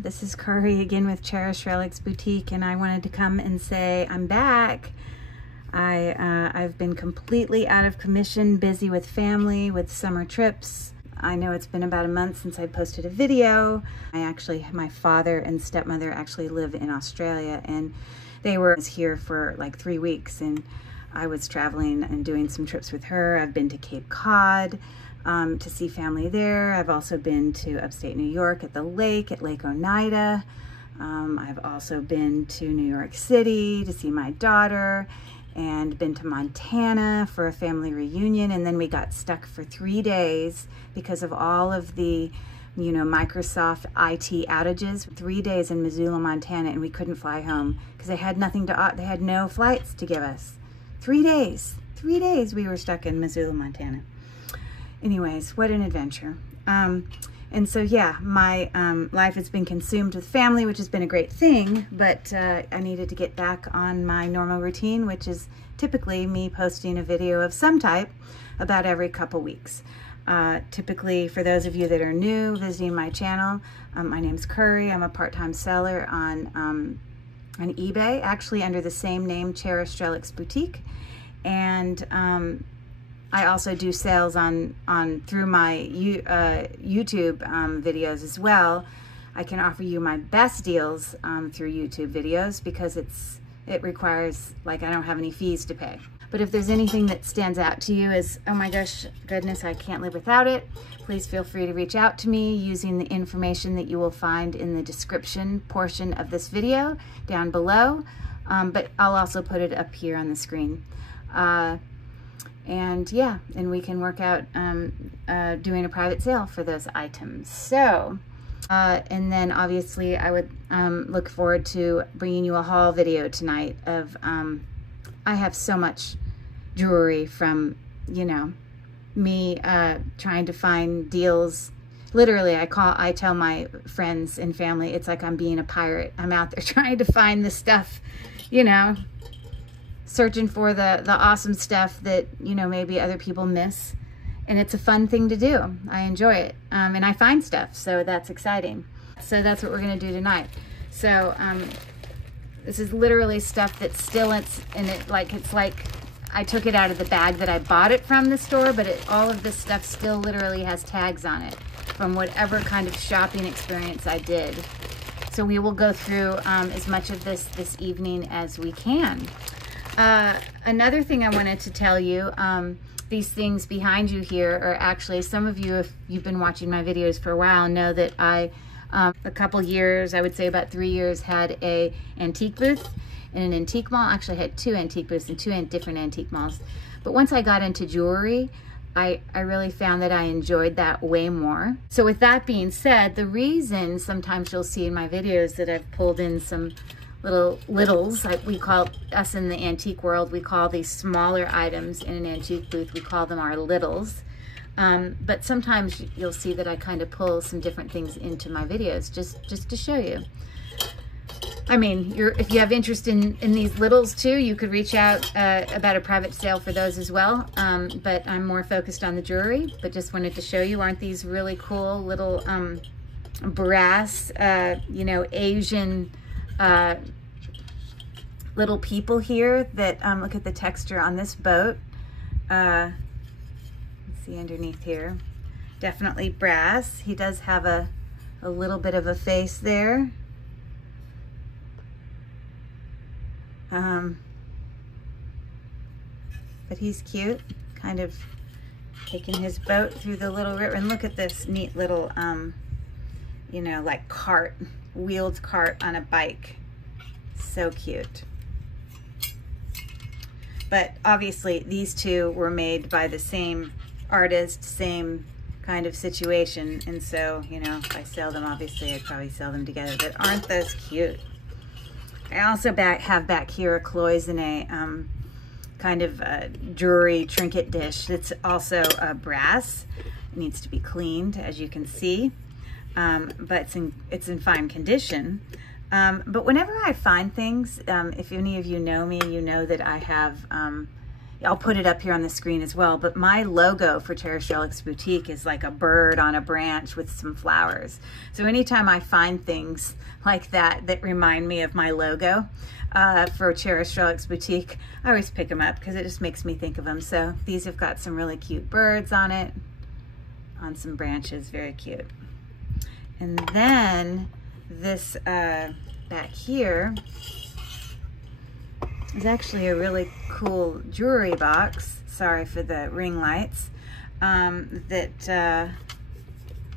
everyone, this is Curry again with Cherished Relics Boutique, and I wanted to come and say I'm back. I've been completely out of commission, busy with family, with summer trips. I know it's been about a month since I posted a video. My father and stepmother actually live in Australia, and they were here for like 3 weeks, and I was traveling and doing some trips with her. I've been to Cape Cod to see family there. I've also been to upstate New York at the lake, at Lake Oneida. I've also been to New York City to see my daughter, and been to Montana for a family reunion. And then we got stuck for 3 days because of all of the, Microsoft IT outages. 3 days in Missoula, Montana, and we couldn't fly home because they had they had no flights to give us. 3 days. 3 days we were stuck in Missoula, Montana. Anyways, what an adventure. And so, yeah, my life has been consumed with family, which has been a great thing, but I needed to get back on my normal routine, which is typically me posting a video of some type about every couple weeks. Typically, for those of you that are new visiting my channel, my name's Curry. I'm a part-time seller on eBay, actually under the same name, Cherished Relics Boutique. And I also do sales through my YouTube videos as well. I can offer you my best deals through YouTube videos because it requires, I don't have any fees to pay. But if there's anything that stands out to you as, oh my goodness, I can't live without it, please feel free to reach out to me using the information that you will find in the description portion of this video down below. But I'll also put it up here on the screen. And yeah, and we can work out doing a private sale for those items. So, and then obviously I would look forward to bringing you a haul video tonight of, I have so much jewelry from, me trying to find deals. Literally, I tell my friends and family, it's like I'm being a pirate. I'm out there trying to find the stuff, searching for the awesome stuff that, maybe other people miss. And it's a fun thing to do. I enjoy it. And I find stuff, so that's exciting. So that's what we're gonna do tonight. So this is literally stuff that's still it's like I took it out of the bag that I bought it from the store, but all of this stuff still literally has tags on it from whatever kind of shopping experience I did. So we will go through as much of this evening as we can. Another thing I wanted to tell you, these things behind you here are actually, some of you, if you've been watching my videos for a while, know that I, a couple years, I would say about 3 years, had a antique booth in an antique mall. Actually, I had 2 antique booths in 2 different antique malls. But once I got into jewelry, I really found that I enjoyed that way more. So with that being said, the reason sometimes you'll see in my videos that I've pulled in some littles, like we call us in the antique world, we call these smaller items in an antique booth, we call them our littles. But sometimes you'll see that I kind of pull some different things into my videos just to show you. I mean, if you have interest in these littles too, you could reach out about a private sale for those as well. But I'm more focused on the jewelry, but just wanted to show you, aren't these really cool little brass, Asian little people here that, look at the texture on this boat. Let's see underneath here. Definitely brass. He does have a little bit of a face there. But he's cute, kind of taking his boat through the little river. And look at this neat little, like cart, wheeled cart on a bike. So cute. But obviously these two were made by the same artist, same kind of situation. And so, if I sell them, obviously I'd probably sell them together. But aren't those cute? I also have back here a cloisonne, kind of jewelry trinket dish that's also brass. It needs to be cleaned, as you can see, but it's in fine condition. But whenever I find things, if any of you know me, you know that I have, I'll put it up here on the screen as well, but my logo for Cherished Relics Boutique is like a bird on a branch with some flowers. So anytime I find things like that that remind me of my logo for Cherished Relics Boutique, I always pick them up because it just makes me think of them. So these have got some really cute birds on it, on some branches, very cute. And then this back here is actually a really cool jewelry box. Sorry for the ring lights. That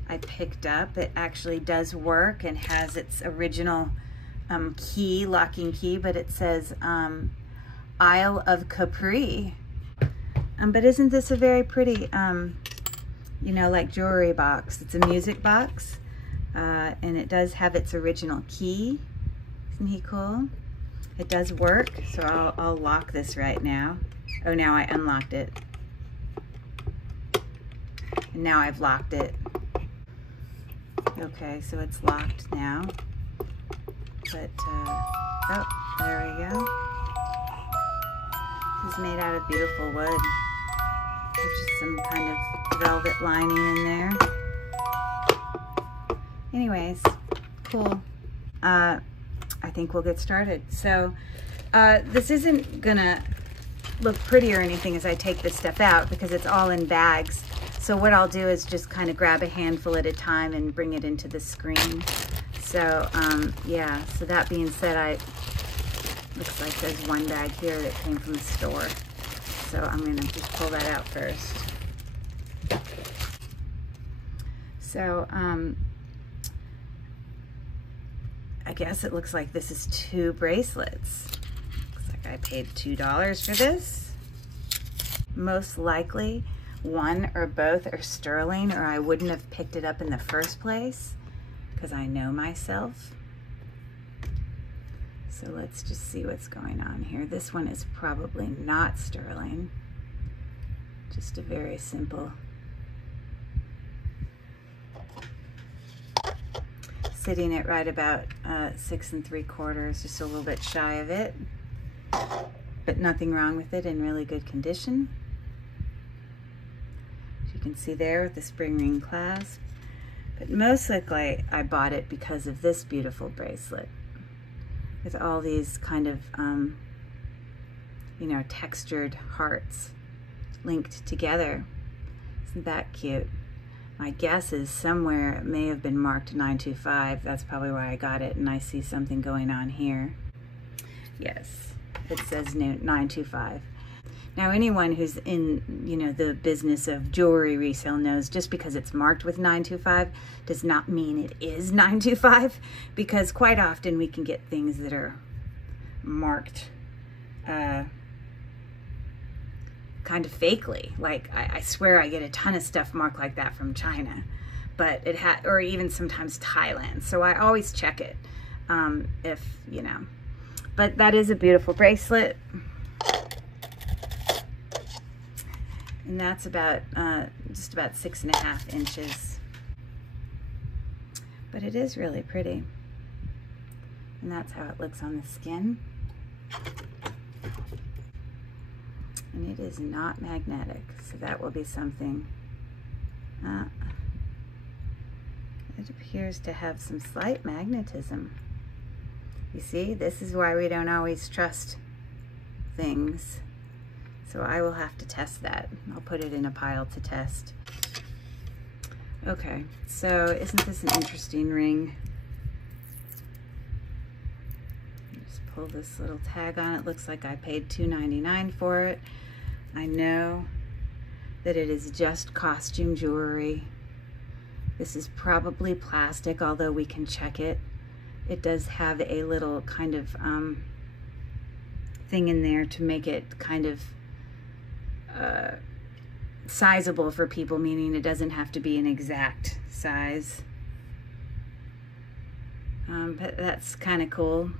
I picked up. It actually does work and has its original key, locking key, but it says Isle of Capri. But isn't this a very pretty, you know, like jewelry box? It's a music box, and it does have its original key. Isn't he cool? It does work, so I'll lock this right now. Oh, now I unlocked it. And now I've locked it. Okay, so it's locked now. But, oh, there we go. This is made out of beautiful wood. There's just some kind of velvet lining in there. Anyways, cool. I think we'll get started. So this isn't gonna look pretty or anything as I take this stuff out because it's all in bags. So what I'll do is just kind of grab a handful at a time and bring it into the screen. So yeah, so that being said, looks like there's one bag here that came from the store. So I'm gonna just pull that out first. So I guess it looks like this is 2 bracelets. Looks like I paid $2 for this. Most likely, one or both are sterling, or I wouldn't have picked it up in the first place because I know myself. So let's just see what's going on here. This one is probably not sterling. Just a very simple sitting at right about 6 3/4, just a little bit shy of it, but nothing wrong with it, in really good condition. As you can see there with the spring ring clasp, but most likely I bought it because of this beautiful bracelet with all these kind of you know, textured hearts linked together. Isn't that cute? My guess is somewhere it may have been marked 925. That's probably why I got it, and I see something going on here. Yes, it says 925. Now, anyone who's in, you know, the business of jewelry resale knows just because it's marked with 925 does not mean it is 925, because quite often we can get things that are marked kind of fakely. Like I swear I get a ton of stuff marked like that from China, but it had, or even sometimes Thailand. So I always check it, if you know. But that is a beautiful bracelet, and that's about just about 6.5 inches. But it is really pretty, and that's how it looks on the skin. And it is not magnetic, so that will be something. It appears to have some slight magnetism. You see, this is why we don't always trust things. So I will have to test that. I'll put it in a pile to test. Okay, so isn't this an interesting ring? Just pull this little tag on it. Looks like I paid $2.99 for it. I know that it is just costume jewelry. This is probably plastic, although we can check it. It does have a little kind of thing in there to make it kind of sizable for people, meaning it doesn't have to be an exact size. But that's kind of cool.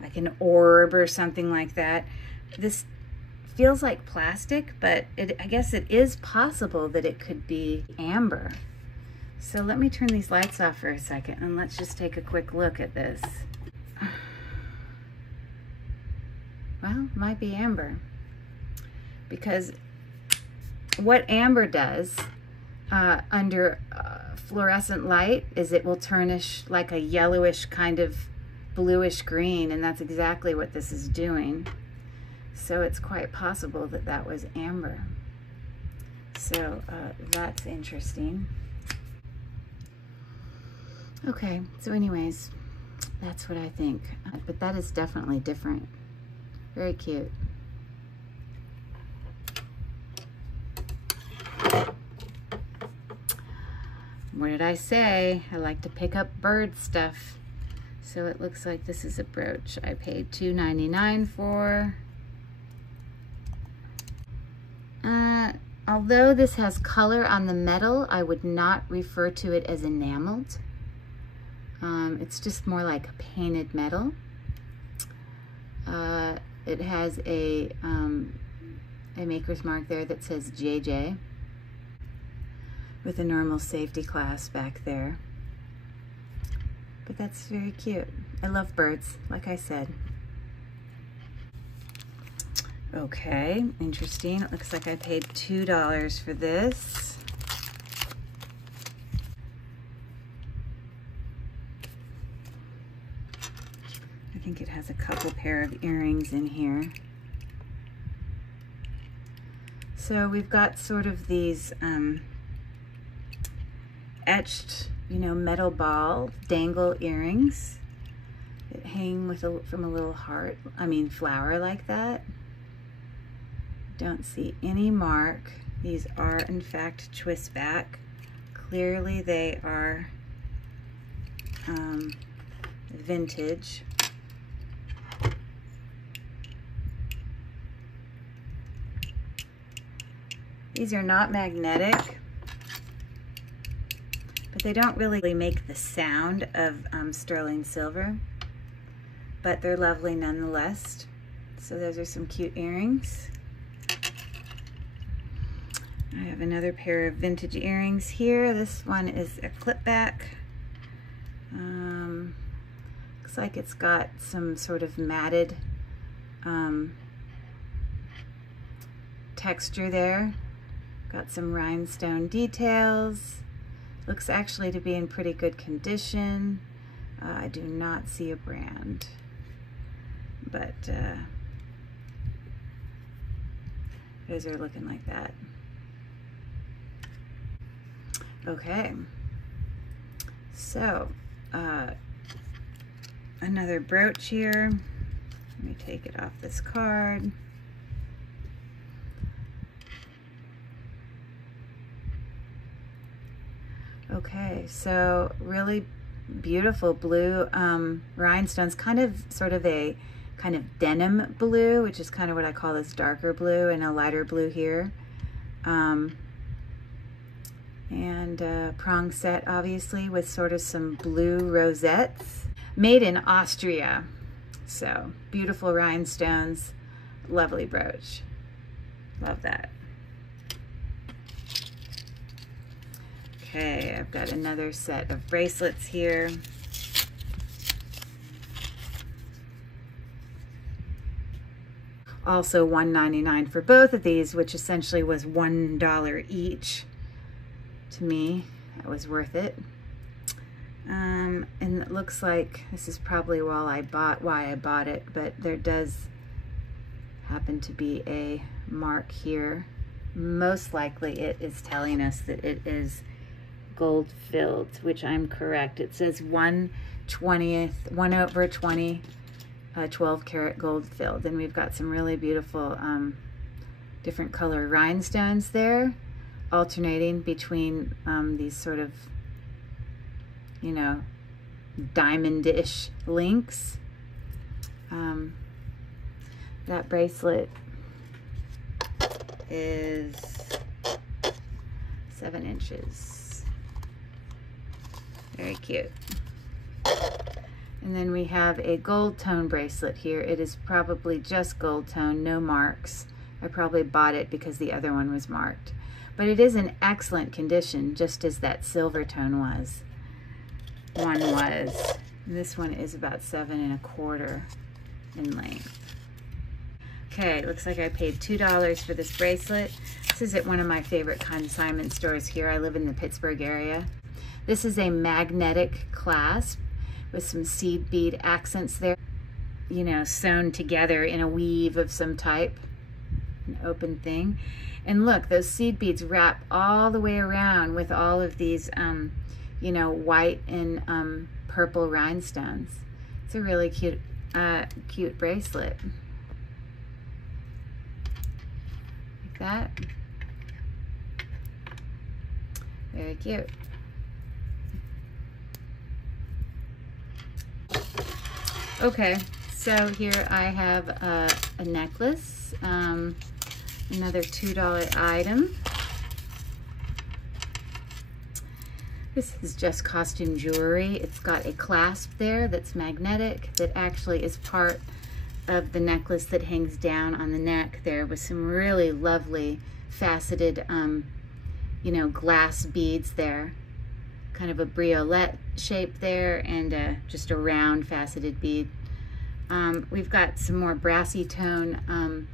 Like an orb or something like that. This feels like plastic, but I guess it is possible that it could be amber. So let me turn these lights off for a second and let's just take a quick look at this. Well, might be amber. because what amber does under fluorescent light is it will turnish like a yellowish kind of bluish green, and that's exactly what this is doing. So it's quite possible that that was amber. So that's interesting. Okay, so anyways, that's what I think. But that is definitely different. Very cute. What did I say? I like to pick up bird stuff. So it looks like this is a brooch I paid $2.99 for. Although this has color on the metal, I would not refer to it as enameled. It's just more like painted metal. It has a maker's mark there that says JJ with a normal safety class back there. But that's very cute. I love birds, like I said. Okay, interesting. It looks like I paid $2 for this. I think it has a couple pair of earrings in here. So we've got sort of these etched, you know, metal ball dangle earrings that hang with from a little heart, flower like that. Don't see any mark. These are in fact twist back. Clearly they are vintage. These are not magnetic, but they don't really make the sound of sterling silver, but they're lovely nonetheless. So those are some cute earrings. I have another pair of vintage earrings here. This one is a clip back. Looks like it's got some sort of matted texture there. Got some rhinestone details. Looks actually to be in pretty good condition. I do not see a brand, but those are looking like that. Okay, so another brooch here. Let me take it off this card. Okay, so really beautiful blue rhinestones, sort of a kind of denim blue, which is kind of what I call this darker blue, and a lighter blue here. And prong set, obviously, with sort of some blue rosettes. Made in Austria. So, beautiful rhinestones, lovely brooch. Love that. Okay, I've got another set of bracelets here. Also $1.99 for both of these, which essentially was $1 each. To me, that was worth it. And it looks like this is probably why I bought it, but there does happen to be a mark here. Most likely it is telling us that it is gold filled, which I'm correct. It says 1/20 12 karat gold filled, and we've got some really beautiful different color rhinestones there, alternating between these sort of, you know, diamond-ish links. That bracelet is 7 inches. Very cute. And then we have a gold tone bracelet here. It is probably just gold tone, no marks. I probably bought it because the other one was marked. But it is in excellent condition, just as that silver tone was. One was. This one is about 7 1/4 in length. Okay, looks like I paid $2 for this bracelet. This is at one of my favorite consignment stores here. I live in the Pittsburgh area. This is a magnetic clasp with some seed bead accents there, you know, sewn together in a weave of some type, an open thing. And look, those seed beads wrap all the way around with all of these, you know, white and purple rhinestones. It's a really cute, cute bracelet. Like that. Very cute. Okay, so here I have a necklace, another $2 item. This is just costume jewelry. It's got a clasp there that's magnetic that actually is part of the necklace that hangs down on the neck there with some really lovely faceted, you know, glass beads there. Kind of a briolette shape there and just a round faceted bead. We've got some more brassy tone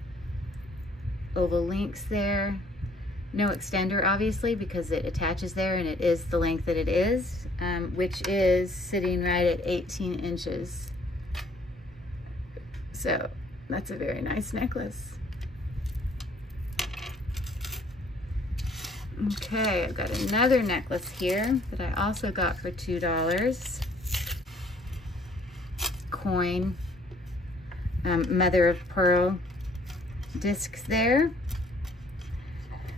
oval links there. No extender, obviously, because it attaches there and it is the length that it is, which is sitting right at 18 inches. So that's a very nice necklace. Okay, I've got another necklace here that I also got for $2. Coin, mother of pearl discs there.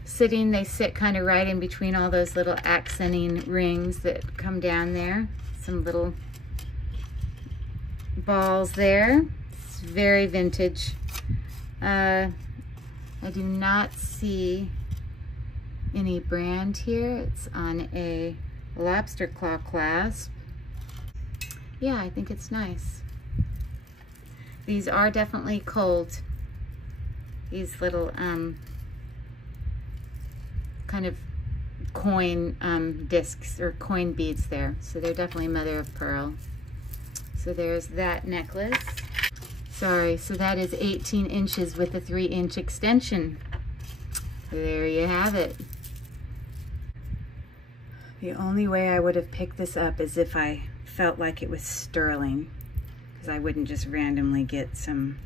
Sitting, they sit kind of right in between all those little accenting rings that come down there. Some little balls there. It's very vintage. I do not see any brand here. It's on a lobster claw clasp. Yeah, I think it's nice. These are definitely cold. These little kind of coin discs or coin beads there. So they're definitely mother of pearl. So there's that necklace. Sorry, so that is 18 inches with a 3-inch extension. So there you have it. The only way I would have picked this up is if I felt like it was sterling, because I wouldn't just randomly get some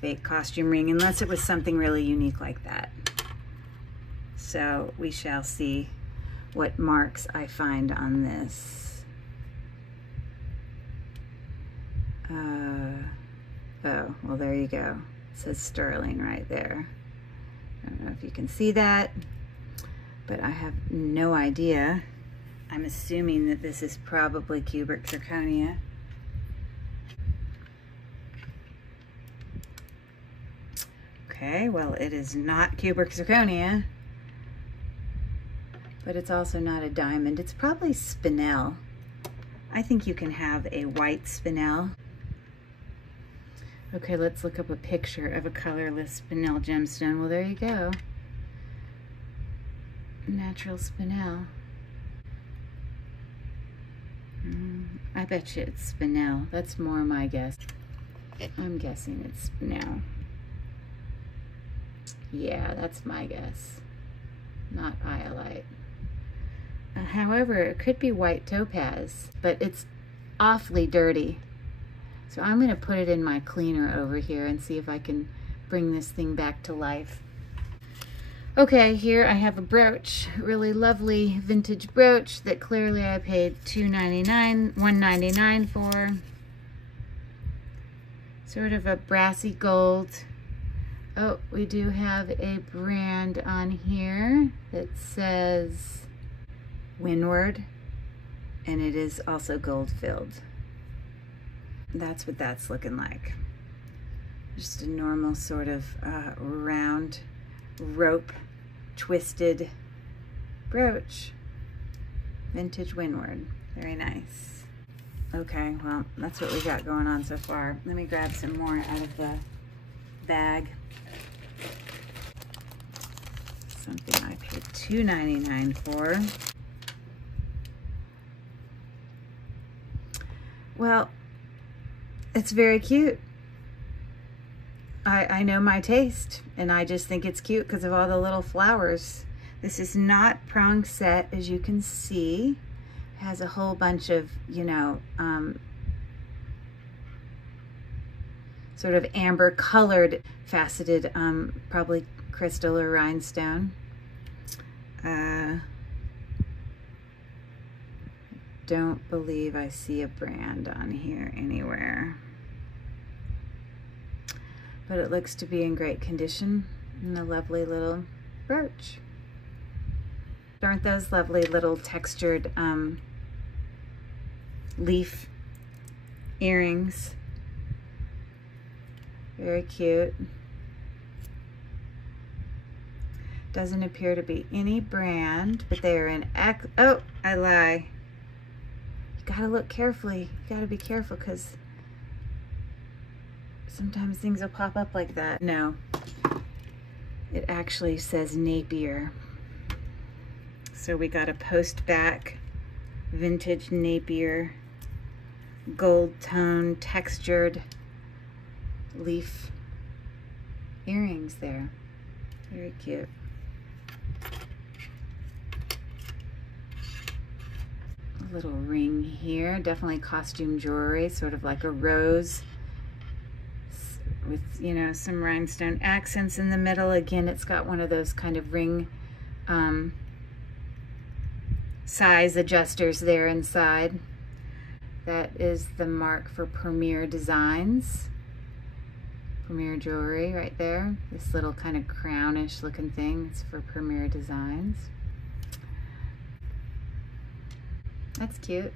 fake costume ring unless it was something really unique like that. So we shall see what marks I find on this. Oh, well, there you go. It says sterling right there. I don't know if you can see that, but I have no idea. I'm assuming that this is probably cubic zirconia. Okay, well, it is not cubic zirconia, but it's also not a diamond. It's probably spinel. I think you can have a white spinel. Okay, let's look up a picture of a colorless spinel gemstone. Well, there you go. Natural spinel. I bet you it's spinel. That's more my guess. I'm guessing it's spinel. Yeah, that's my guess. Not iolite. However, it could be white topaz, but it's awfully dirty. So I'm going to put it in my cleaner over here and see if I can bring this thing back to life. Okay, here I have a brooch, really lovely vintage brooch that clearly I paid $1.99 for. Sort of a brassy gold. Oh, we do have a brand on here that says Windward, and it is also gold filled. That's what that's looking like. Just a normal sort of round rope twisted brooch. Vintage Windward. Very nice. Okay, well, that's what we got going on so far. Let me grab some more out of the bag. Something I paid $2.99 for. Well, it's very cute. I know my taste, and I just think it's cute because of all the little flowers. This is not prong set, as you can see. It has a whole bunch of, you know, sort of amber colored faceted, probably crystal or rhinestone. Don't believe I see a brand on here anywhere, but it looks to be in great condition, and a lovely little brooch. Aren't those lovely little textured leaf earrings? Very cute. Doesn't appear to be any brand, but they are in oh, I lie. You gotta look carefully. You gotta be careful, because sometimes things will pop up like that. No, it actually says Napier. So we got a post back vintage Napier gold tone textured leaf earrings there. Very cute. A little ring here, definitely costume jewelry, sort of like a rose with, you know, some rhinestone accents in the middle. Again, it's got one of those kind of ring size adjusters there inside. That is the mark for Premier Designs. Premier Jewelry right there. This little kind of crownish looking thing, it's for Premier Designs. That's cute.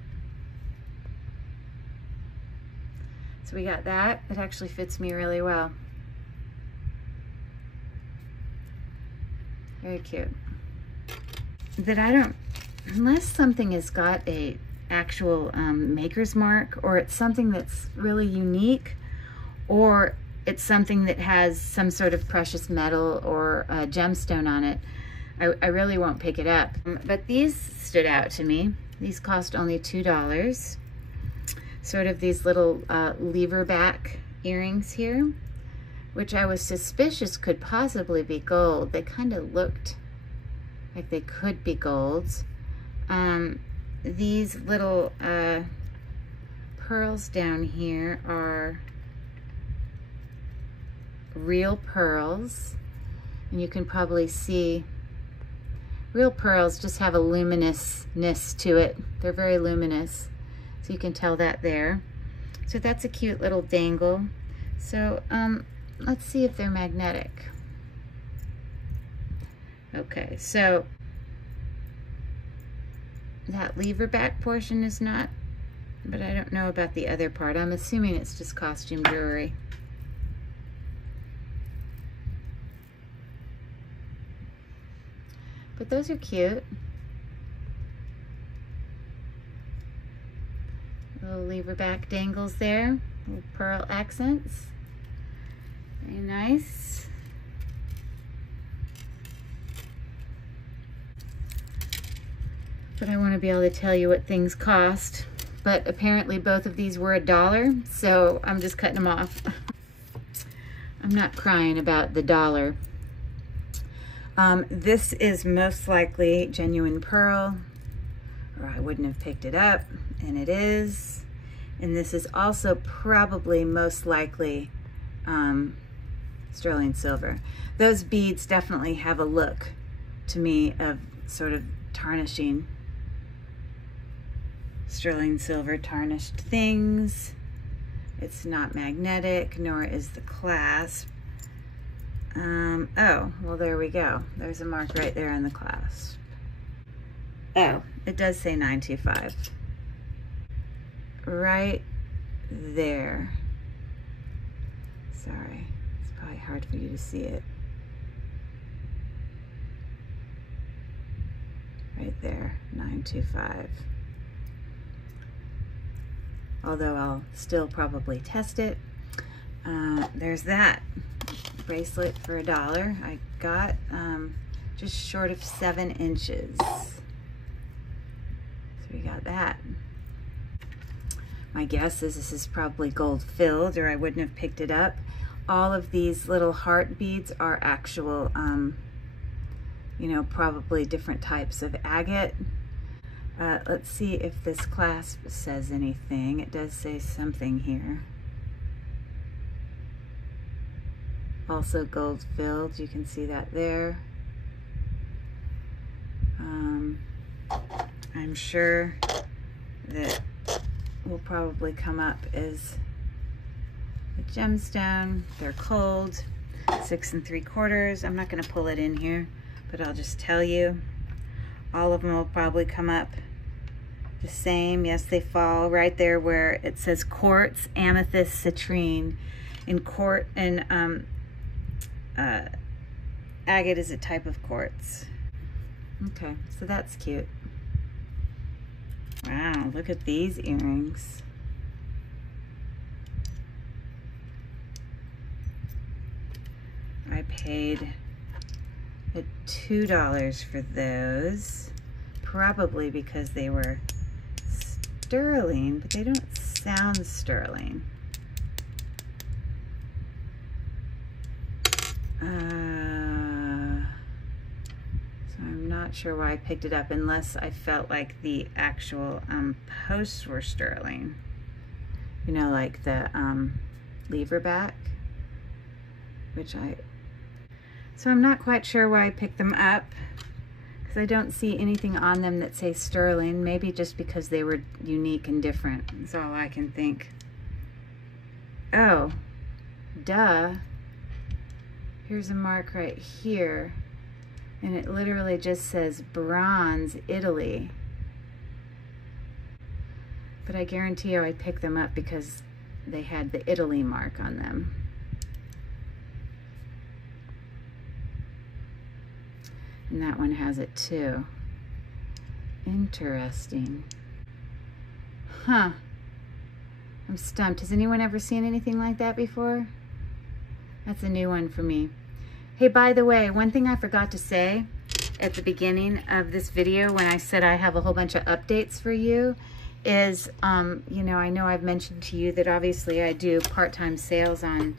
So we got that. It actually fits me really well. Very cute. That I don't, unless something has got a actual maker's mark, or it's something that's really unique, or it's something that has some sort of precious metal or a gemstone on it, I really won't pick it up. But these stood out to me. These cost only $2. Sort of these little lever back earrings here, which I was suspicious could possibly be gold. They kind of looked like they could be golds. These little pearls down here are real pearls, and you can probably see real pearls just have a luminousness to it. They're very luminous, so you can tell that there. So that's a cute little dangle. So let's see if they're magnetic. Okay, so that lever back portion is not, but I don't know about the other part. I'm assuming it's just costume jewelry. But those are cute. Little lever back dangles there. Little pearl accents. Very nice. But I want to be able to tell you what things cost. But apparently both of these were $1, so I'm just cutting them off. I'm not crying about the dollar. This is most likely genuine pearl, or I wouldn't have picked it up, and it is. And this is also probably most likely sterling silver. Those beads definitely have a look to me of sort of tarnishing. Sterling silver tarnished things. It's not magnetic, nor is the clasp. Oh, well, there we go. There's a mark right there on the clasp. Oh, it does say 925. Right there. Sorry, it's probably hard for you to see it. Right there, 925. Although I'll still probably test it. There's that bracelet for $1. I got just short of 7 inches. So we got that. My guess is this is probably gold filled, or I wouldn't have picked it up. all of these little heart beads are actual, you know, probably different types of agate. Let's see if this clasp says anything. It does say something here. Also gold filled, you can see that there. I'm sure that will probably come up as a gemstone. They're cold, 6 3/4. I'm not going to pull it in here, but I'll just tell you, all of them will probably come up the same. Yes, they fall right there where it says quartz, amethyst, citrine. Agate is a type of quartz. Okay, so that's cute. Wow, look at these earrings. I paid $2 for those, probably because they were sterling, but they don't sound sterling. So I'm not sure why I picked it up, unless I felt like the actual posts were sterling. You know, like the lever back, so I'm not quite sure why I picked them up, because I don't see anything on them that say sterling. Maybe just because they were unique and different. That's all I can think. Oh, duh. Here's a mark right here, and it literally just says bronze, Italy. But I guarantee you I picked them up because they had the Italy mark on them. And that one has it too. Interesting. Huh. I'm stumped. Has anyone ever seen anything like that before? That's a new one for me. Hey, by the way, one thing I forgot to say at the beginning of this video when I said I have a whole bunch of updates for you is, you know I've mentioned to you that obviously I do part-time sales on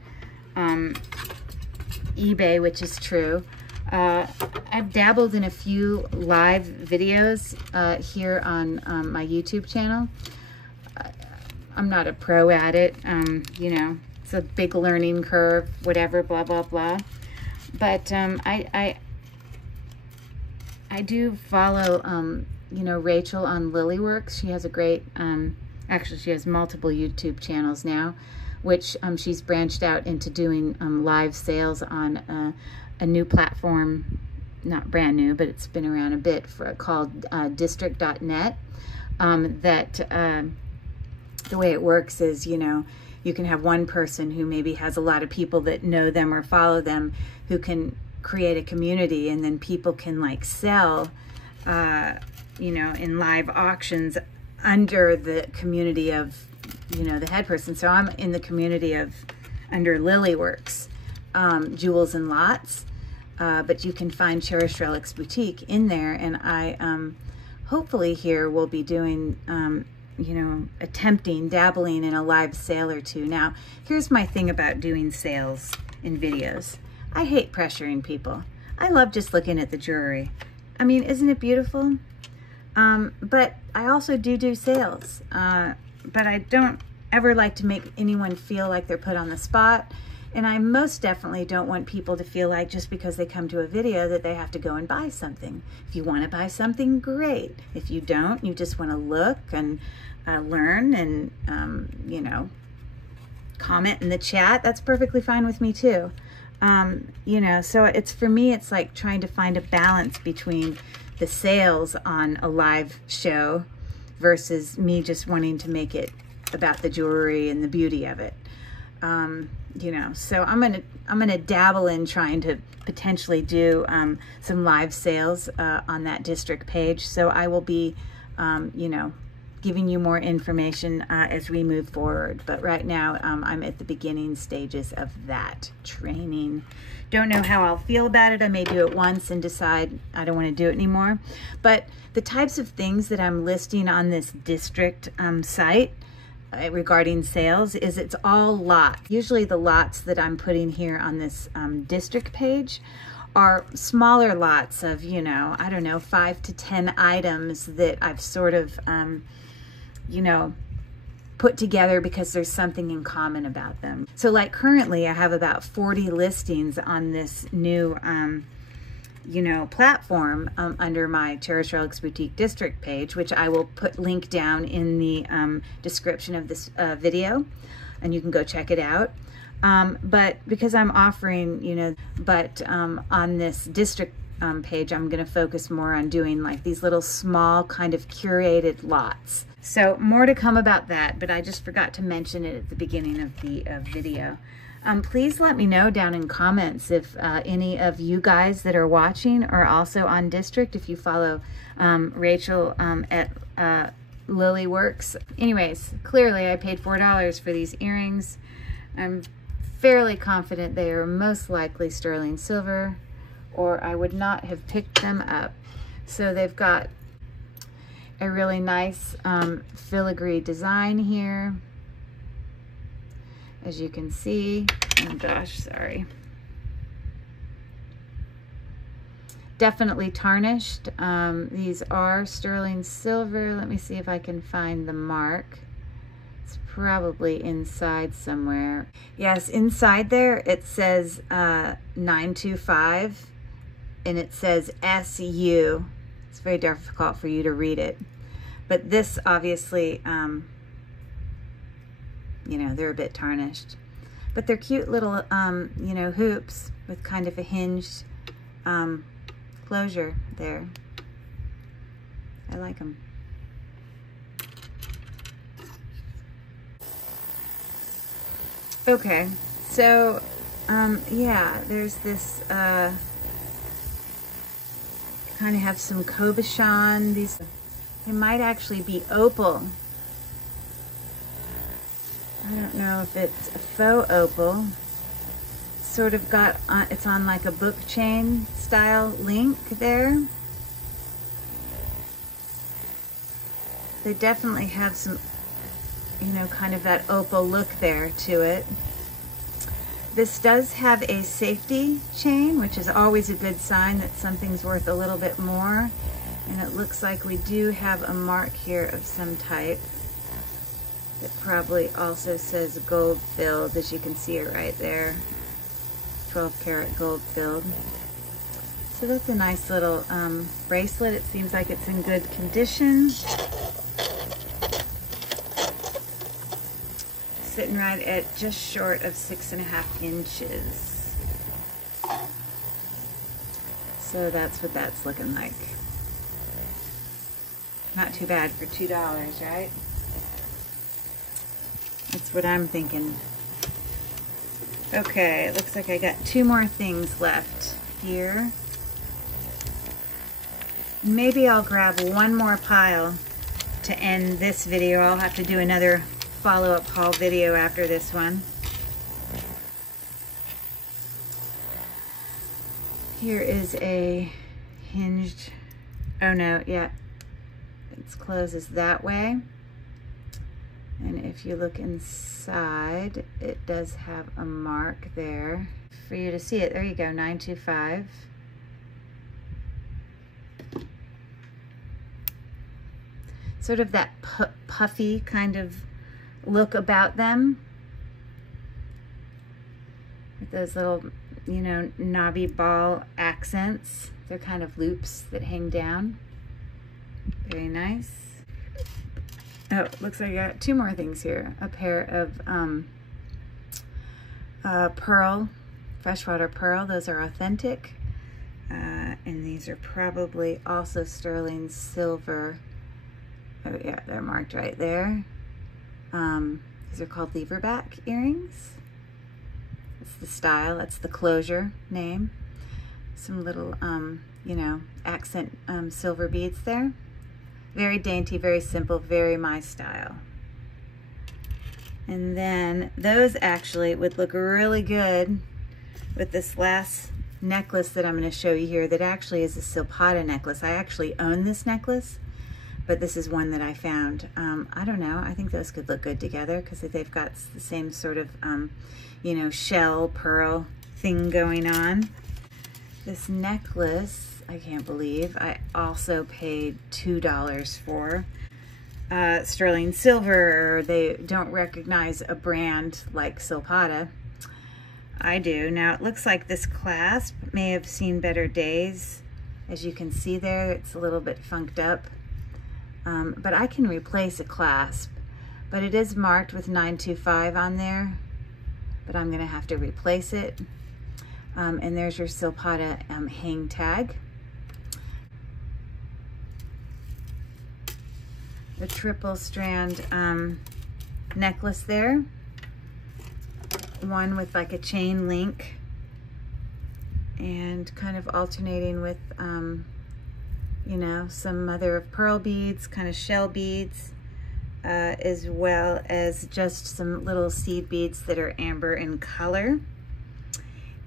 eBay, which is true. I've dabbled in a few live videos here on my YouTube channel. I'm not a pro at it, you know, it's a big learning curve, whatever, blah, blah, blah. But I do follow, you know, Rachel on Lilyworks. She has a great, actually she has multiple YouTube channels now, which she's branched out into doing live sales on a new platform, not brand new, but it's been around a bit, called district.net. The way it works is, you know, you can have one person who maybe has a lot of people that know them or follow them who can create a community, and then people can like sell, you know, in live auctions under the community of, you know, the head person. So I'm in the community of under Lilyworks, Jewels and Lots, but you can find Cherished Relics Boutique in there, and I hopefully here will be doing, you know, dabbling in a live sale or two. Now, here's my thing about doing sales in videos. I hate pressuring people. I love just looking at the jewelry. I mean, isn't it beautiful? But I also do sales. But I don't ever like to make anyone feel like they're put on the spot. And I most definitely don't want people to feel like just because they come to a video that they have to go and buy something. If you want to buy something, great. If you don't, you just want to look and learn and, you know, comment in the chat, that's perfectly fine with me too. You know, so it's, for me, it's like trying to find a balance between the sales on a live show versus me just wanting to make it about the jewelry and the beauty of it. You know, so I'm gonna dabble in trying to potentially do some live sales on that district page. So I will be, you know, giving you more information as we move forward. But right now, I'm at the beginning stages of that training. Don't know how I'll feel about it. I may do it once and decide I don't want to do it anymore. But the types of things that I'm listing on this district site, regarding sales is it's all lots. Usually the lots that I'm putting here on this district page are smaller lots of, you know, I don't know, 5 to 10 items that I've sort of, you know, put together because there's something in common about them. So like currently I have about 40 listings on this new, you know, platform under my Cherished Relics Boutique district page, which I will put link down in the description of this video, and you can go check it out. But because I'm offering, you know, but on this district page, I'm going to focus more on doing like these little small kind of curated lots. So more to come about that, but I just forgot to mention it at the beginning of the video. Please let me know down in comments if any of you guys that are watching are also on district, if you follow Rachel at Lily Works. Anyways, clearly I paid $4 for these earrings. I'm fairly confident they are most likely sterling silver, or I would not have picked them up. So they've got a really nice filigree design here, as you can see. Oh gosh, sorry. Definitely tarnished. These are sterling silver. Let me see if I can find the mark. It's probably inside somewhere. Yes, inside there it says 925, and it says SU. It's very difficult for you to read it. But this obviously, you know, they're a bit tarnished. But they're cute little, you know, hoops with kind of a hinged closure there. I like them. Okay, so, yeah, there's this, kind of have some cabochon. These, they might actually be opal. I don't know if it's a faux opal. Sort of got, it's on like a book chain style link there. They definitely have some, you know, kind of that opal look there to it. This does have a safety chain, which is always a good sign that something's worth a little bit more. And it looks like we do have a mark here of some type. It probably also says gold filled, as you can see it right there. 12 karat gold filled. So that's a nice little bracelet. It seems like it's in good condition. Sitting right at just short of 6.5 inches. So that's what that's looking like. Not too bad for $2, right? That's what I'm thinking. Okay, it looks like I got 2 more things left here. Maybe I'll grab one more pile to end this video. I'll have to do another follow-up haul video after this one. Here is a hinged, oh no, yeah, it closes that way. And if you look inside, it does have a mark there for you to see it. There you go, 925. Sort of that puffy kind of look about them. With those little, you know, knobby ball accents. They're kind of loops that hang down. Very nice. Oh, looks like I got 2 more things here. A pair of pearl, freshwater pearl. Those are authentic. And these are probably also sterling silver. Oh yeah, they're marked right there. These are called leverback earrings. That's the style, that's the closure name. Some little, you know, accent silver beads there. Very dainty, very simple, very my style. And then those actually would look really good with this last necklace that I'm going to show you here that actually is a silpata necklace. I actually own this necklace, but this is one that I found. I don't know, I think those could look good together because they've got the same sort of, you know, shell pearl thing going on. This necklace, I can't believe, I also paid $2 for. Sterling silver, they don't recognize a brand like Silpata. I do. Now it looks like this clasp may have seen better days. As you can see there, it's a little bit funked up. But I can replace a clasp. But it is marked with 925 on there. But I'm going to have to replace it. And there's your Silpata hang tag. The triple strand necklace there. One with like a chain link and kind of alternating with, you know, some mother of pearl beads, kind of shell beads, as well as just some little seed beads that are amber in color.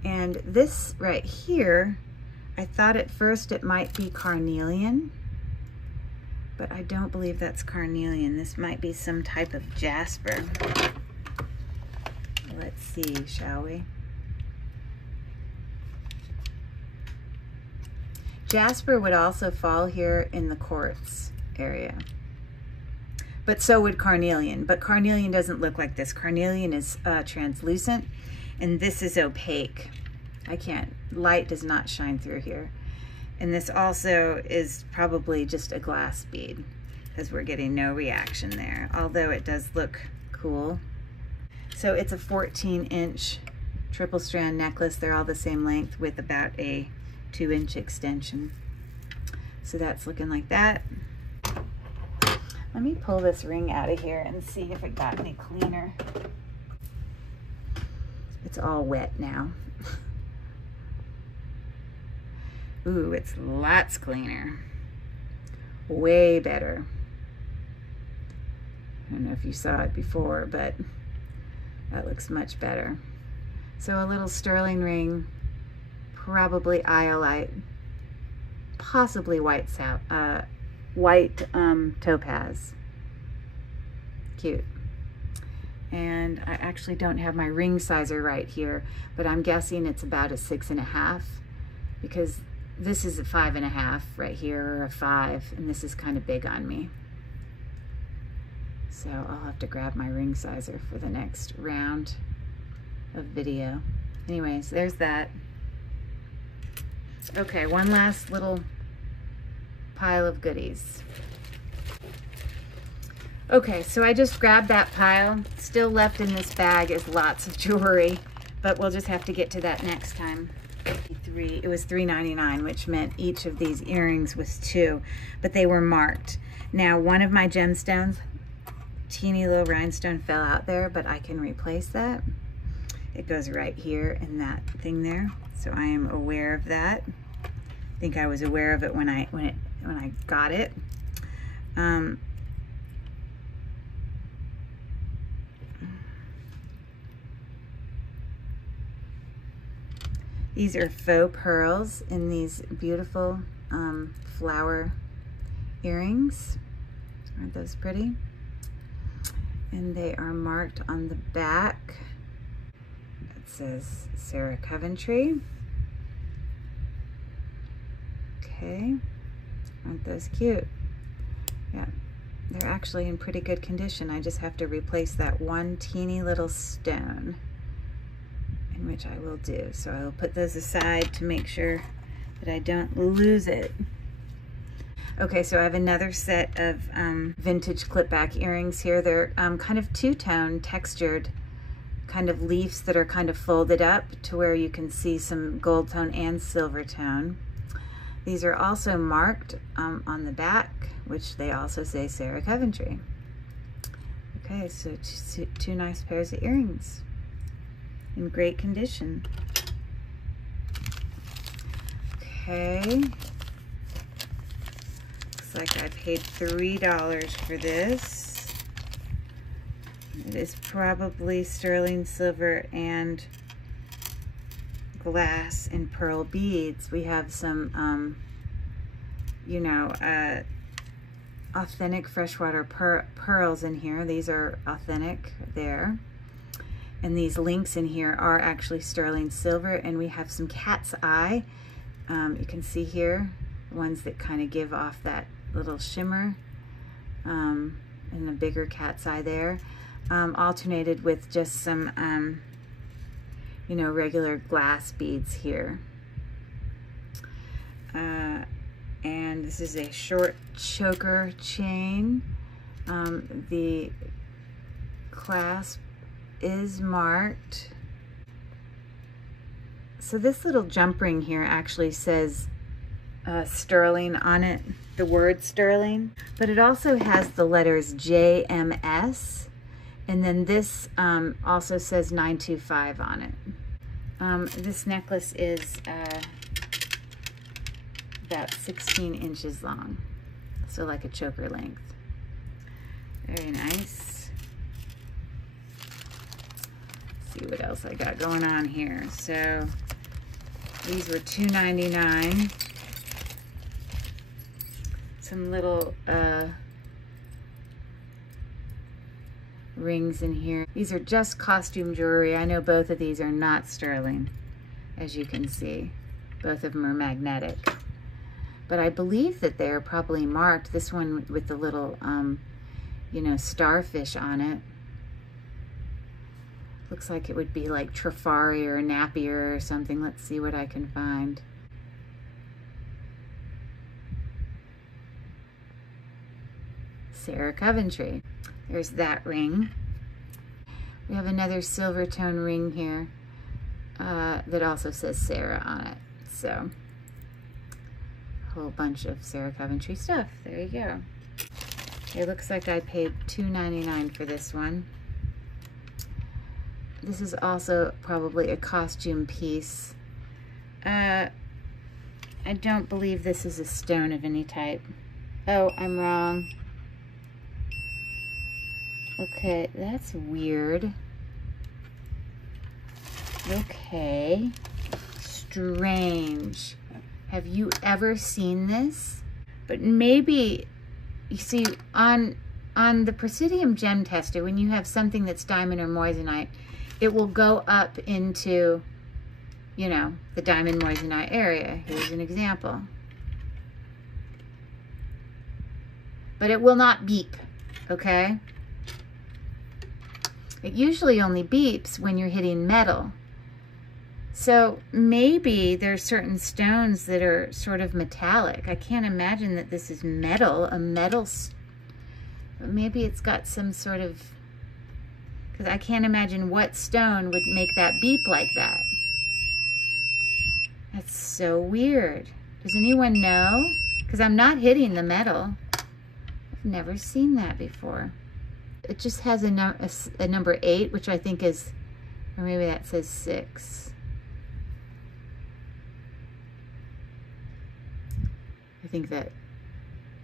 And this right here, I thought at first it might be carnelian, but I don't believe that's carnelian. This might be some type of jasper. Let's see, shall we? Jasper would also fall here in the quartz area. But so would carnelian. But carnelian doesn't look like this. Carnelian is translucent, and this is opaque. I can't, light does not shine through here. And this also is probably just a glass bead because we're getting no reaction there, although it does look cool. So it's a 14-inch triple strand necklace. They're all the same length with about a 2-inch extension. So that's looking like that. Let me pull this ring out of here and see if it got any cleaner. It's all wet now. Ooh, it's lots cleaner. Way better. I don't know if you saw it before, but that looks much better. So a little sterling ring, probably iolite, possibly white topaz. Cute. And I actually don't have my ring sizer right here, but I'm guessing it's about a 6.5 because this is a 5.5 right here, or a 5, and this is kind of big on me. So I'll have to grab my ring sizer for the next round of video. Anyways, there's that. Okay, one last little pile of goodies. Okay, so I just grabbed that pile. Still left in this bag is lots of jewelry, but we'll just have to get to that next time. It was $3.99, which meant each of these earrings was $2, but they were marked. Now, one of my gemstones, teeny little rhinestone, fell out there, but I can replace that. It goes right here in that thing there, so I am aware of that. I think I was aware of it when I got it. These are faux pearls in these beautiful flower earrings. Aren't those pretty? And they are marked on the back. It says Sarah Coventry. Okay, aren't those cute? Yeah, they're actually in pretty good condition. I just have to replace that one teeny little stone, in which I will do. So I will put those aside to make sure that I don't lose it. Okay, so I have another set of vintage clip-back earrings here. They're kind of two-tone textured kind of leaves that are kind of folded up to where you can see some gold tone and silver tone. These are also marked on the back, which they also say Sarah Coventry. Okay, so two nice pairs of earrings in great condition. Okay. Looks like I paid $3 for this. It is probably sterling silver and glass and pearl beads. We have some, you know, authentic freshwater pearls in here. These are authentic there. And these links in here are actually sterling silver, and we have some cat's eye. You can see here, ones that kind of give off that little shimmer, and a bigger cat's eye there, alternated with just some, you know, regular glass beads here. And this is a short choker chain. The clasp is marked. So this little jump ring here actually says sterling on it, the word sterling, but it also has the letters JMS, and then this also says 925 on it. This necklace is about 16 inches long, so like a choker length. Very nice. See what else I got going on here. So these were $2.99. Some little rings in here. These are just costume jewelry. I know both of these are not sterling, as you can see. Both of them are magnetic. But I believe that they are probably marked. This one with the little, you know, starfish on it. Looks like it would be like Trifari or Napier or something. Let's see what I can find. Sarah Coventry. There's that ring. We have another silver tone ring here that also says Sarah on it. So, a whole bunch of Sarah Coventry stuff. There you go. It looks like I paid $2.99 for this one. This is also probably a costume piece. I don't believe this is a stone of any type. Oh, I'm wrong. Okay, that's weird. Okay. Strange. Have you ever seen this? But maybe, you see, on the Presidium Gem Tester, when you have something that's diamond or moissanite, it will go up into, you know, the diamond moissanite area. Here's an example. But it will not beep, okay? It usually only beeps when you're hitting metal. So maybe there's certain stones that are sort of metallic. I can't imagine that this is metal, but maybe it's got some sort of, because I can't imagine what stone would make that beep like that. That's so weird. Does anyone know? Because I'm not hitting the metal. I've never seen that before. It just has a number 8, which I think is, or maybe that says 6. I think that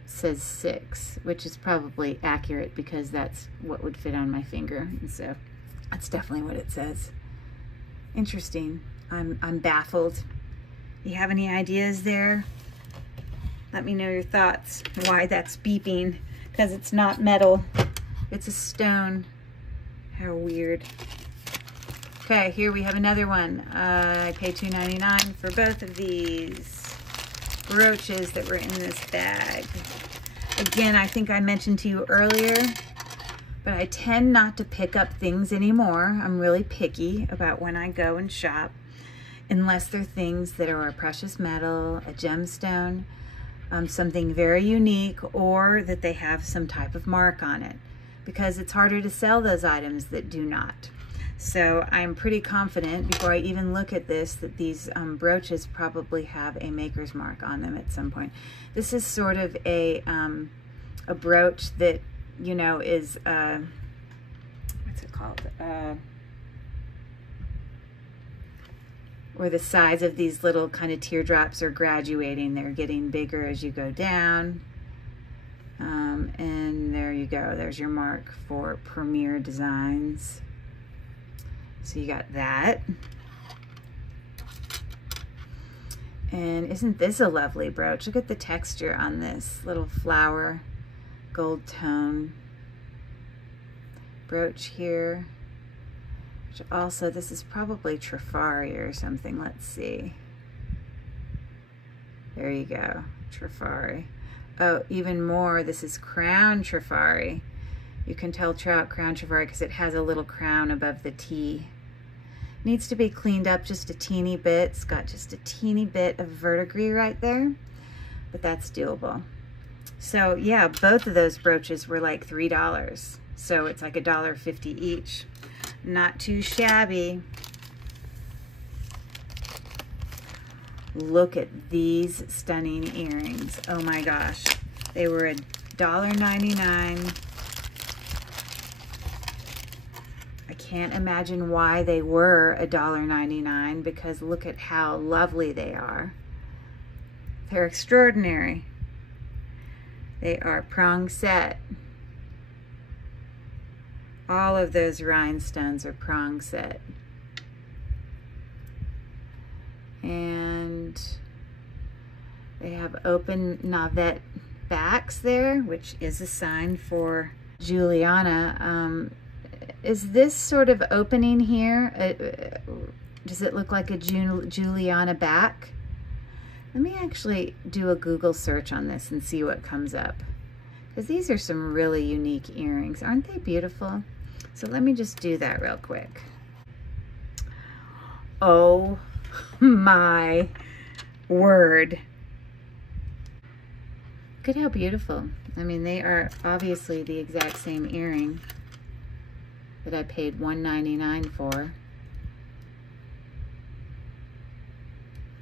says 6, which is probably accurate because that's what would fit on my finger, and so that's definitely what it says. Interesting. I'm baffled. You have any ideas there? Let me know your thoughts. Why that's beeping? Because it's not metal. It's a stone. How weird. Okay, here we have another one. I paid $2.99 for both of these brooches that were in this bag. Again, I think I mentioned to you earlier, but I tend not to pick up things anymore. I'm really picky about when I go and shop, unless they're things that are a precious metal, a gemstone, something very unique, or that they have some type of mark on it, because it's harder to sell those items that do not. So I'm pretty confident, before I even look at this, that these brooches probably have a maker's mark on them at some point. This is sort of a brooch that, you know, is, what's it called? Where the size of these little kind of teardrops are graduating. They're getting bigger as you go down. And there you go. There's your mark for Premier Designs. So you got that. And isn't this a lovely brooch? Look at the texture on this little flower gold tone brooch here, which also, this is probably Trifari or something. Let's see. There you go, Trifari. Oh, even more, this is crown Trifari. You can tell crown Trifari because it has a little crown above the T. Needs to be cleaned up just a teeny bit. It's got just a teeny bit of verdigris right there, but that's doable. So yeah, both of those brooches were like $3. So it's like $1.50 each. Not too shabby. Look at these stunning earrings. Oh my gosh. They were $1.99. I can't imagine why they were $1.99 because look at how lovely they are. They're extraordinary. They are prong set. All of those rhinestones are prong set. And they have open navette backs there, which is a sign for Juliana. Is this sort of opening here, does it look like a Juliana back? Let me actually do a Google search on this and see what comes up. Because these are some really unique earrings. Aren't they beautiful? So let me just do that real quick. Oh my word. Look at how beautiful. I mean, they are obviously the exact same earring that I paid $1.99 for.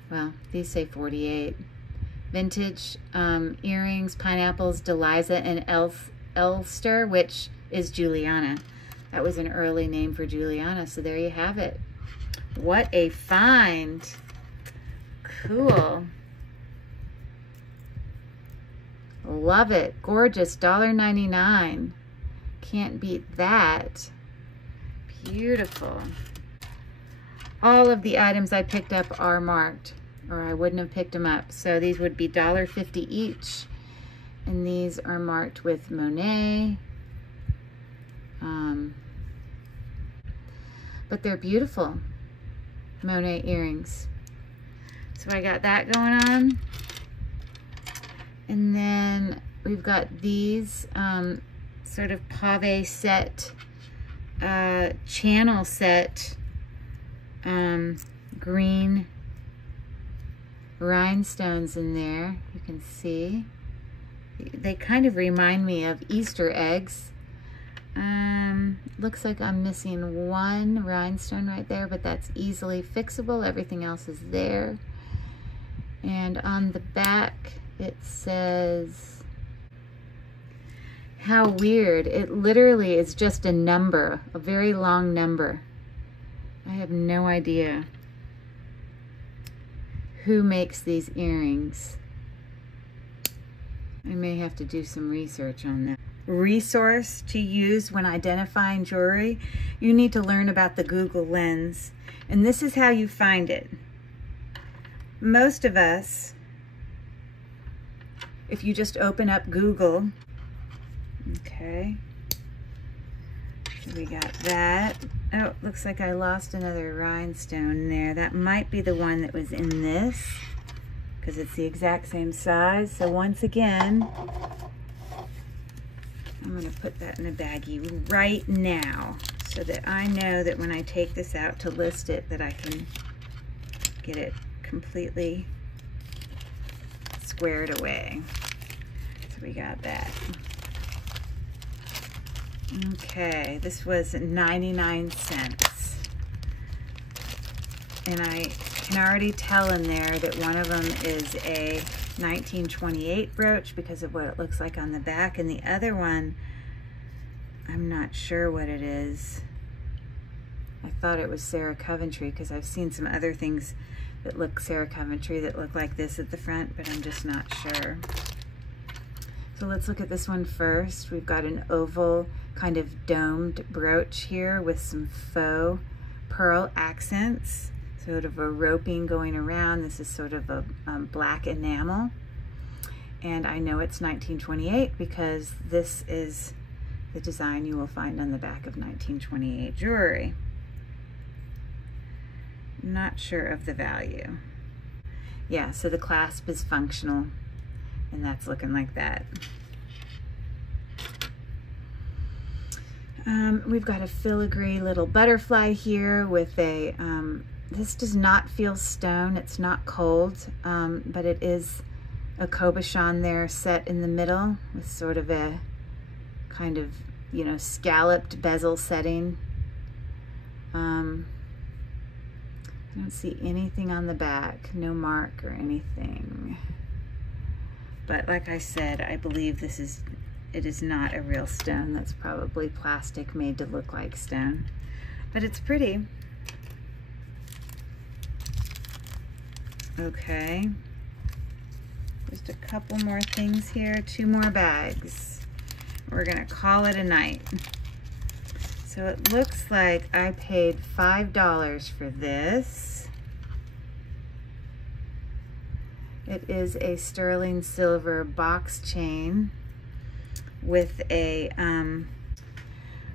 Well, these say 48. Vintage earrings, pineapples, Deliza, and Elster, which is Juliana. That was an early name for Juliana, so there you have it. What a find. Cool. Love it. Gorgeous. $1.99. Can't beat that. Beautiful. All of the items I picked up are marked, or I wouldn't have picked them up. So these would be $1.50 each. And these are marked with Monet. But they're beautiful. Monet earrings. So I got that going on. And then we've got these sort of pave set, channel set, green rhinestones in there. You can see. They kind of remind me of Easter eggs. Looks like I'm missing one rhinestone right there, but that's easily fixable. Everything else is there. And on the back, it says, how weird. It literally is just a number, a very long number. I have no idea who makes these earrings. I may have to do some research on that. Resource to use when identifying jewelry, you need to learn about the Google lens. And this is how you find it. Most of us, if you just open up Google, okay, so we got that. Oh, looks like I lost another rhinestone there. That might be the one that was in this, because it's the exact same size. So once again, I'm going to put that in a baggie right now so that I know that when I take this out to list it, that I can get it completely squared away. So we got that. Okay, this was 99 cents. And I can already tell in there that one of them is a 1928 brooch because of what it looks like on the back, and the other one, I'm not sure what it is. I thought it was Sarah Coventry because I've seen some other things that look Sarah Coventry that look like this at the front, but I'm just not sure. So let's look at this one first. We've got an oval kind of domed brooch here with some faux pearl accents, sort of a roping going around. This is sort of a black enamel. And I know it's 1928 because this is the design you will find on the back of 1928 jewelry. Not sure of the value. Yeah, so the clasp is functional, and that's looking like that. We've got a filigree little butterfly here with a, this does not feel stone, it's not cold, but it is a cabochon there set in the middle with sort of a kind of, you know, scalloped bezel setting. I don't see anything on the back, no mark or anything. But like I said, I believe it is not a real stone. That's probably plastic made to look like stone. But it's pretty. Okay. Just a couple more things here, 2 more bags. We're gonna call it a night. So it looks like I paid $5 for this. It is a sterling silver box chain with a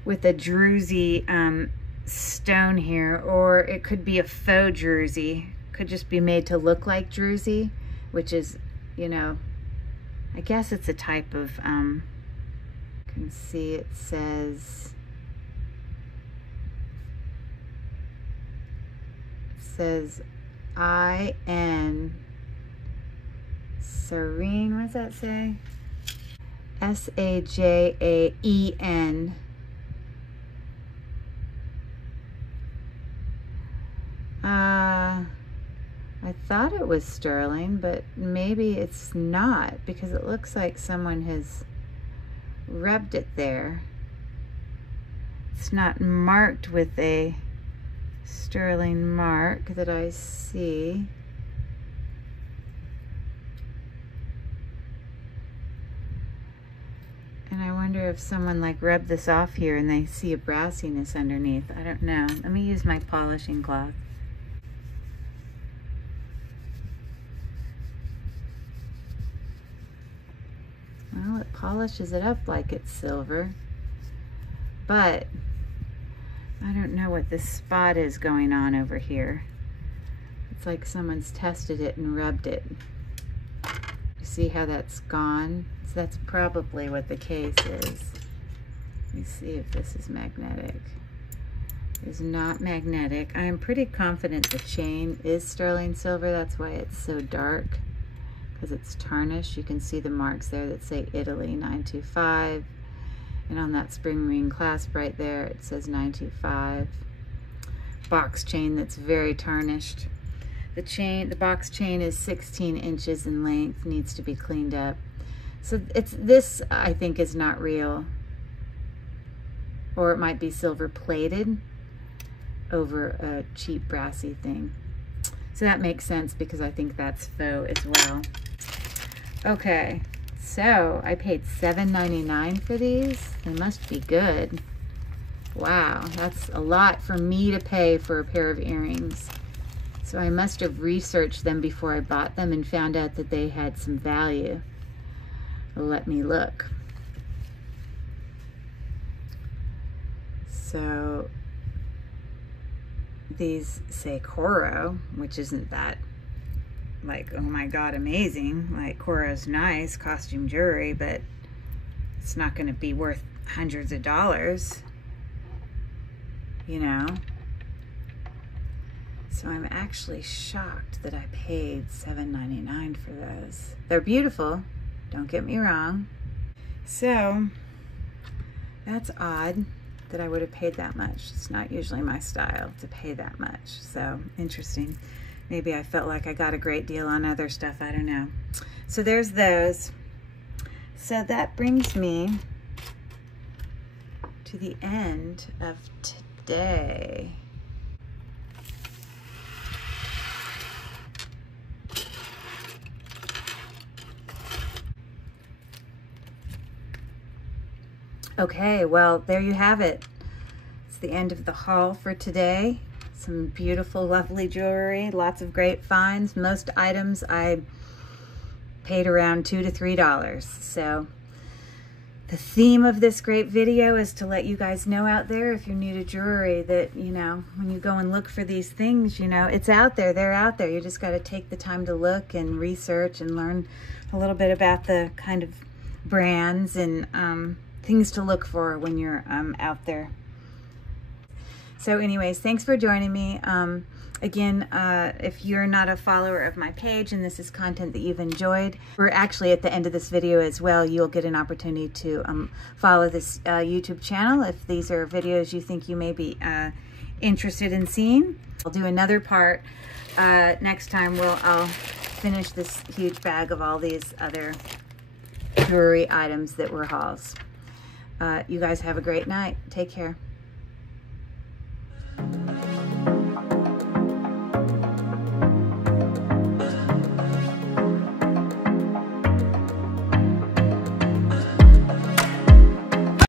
druzy stone here, or it could be a faux druzy. Could just be made to look like druzy, which is, you know, I guess it's a type of, you can see it says I-N Serene, what does that say? S-A-J-A-E-N. I thought it was sterling, but maybe it's not, because it looks like someone has rubbed it there. It's not marked with a sterling mark that I see. And I wonder if someone like rubbed this off here and they see a brassiness underneath. I don't know. Let me use my polishing cloth. Well, it polishes it up like it's silver, but I don't know what this spot is going on over here. It's like someone's tested it and rubbed it. You see how that's gone? So that's probably what the case is. Let me see if this is magnetic. It's not magnetic. I am pretty confident the chain is sterling silver. That's why it's so dark, because it's tarnished. You can see the marks there that say Italy 925. And on that spring ring clasp right there, it says 925. Box chain that's very tarnished. The box chain is 16 inches in length, needs to be cleaned up. So this I think is not real. Or it might be silver plated over a cheap brassy thing. So that makes sense because I think that's faux as well. Okay, so I paid $7.99 for these. They must be good. Wow, that's a lot for me to pay for a pair of earrings. So I must have researched them before I bought them and found out that they had some value. Let me look. So these say Coro, which isn't that like, oh my God, amazing. Like, Coro's nice, costume jewelry, but it's not going to be worth hundreds of dollars, you know? So I'm actually shocked that I paid $7.99 for those. They're beautiful, don't get me wrong. So that's odd that I would have paid that much. It's not usually my style to pay that much. So interesting. Maybe I felt like I got a great deal on other stuff, I don't know. So there's those. So that brings me to the end of today. Okay, well, there you have it. It's the end of the haul for today. Some beautiful, lovely jewelry, lots of great finds. Most items I paid around $2 to $3. So the theme of this great video is to let you guys know out there, if you're new to jewelry, that, you know, when you go and look for these things, you know, it's out there, they're out there. You just got to take the time to look and research and learn a little bit about the kind of brands and things to look for when you're out there. So anyways, thanks for joining me. Again, if you're not a follower of my page and this is content that you've enjoyed, we're actually at the end of this video as well, you'll get an opportunity to follow this YouTube channel if these are videos you think you may be interested in seeing. I'll do another part next time. I'll finish this huge bag of all these other jewelry items that were hauls. You guys have a great night. Take care.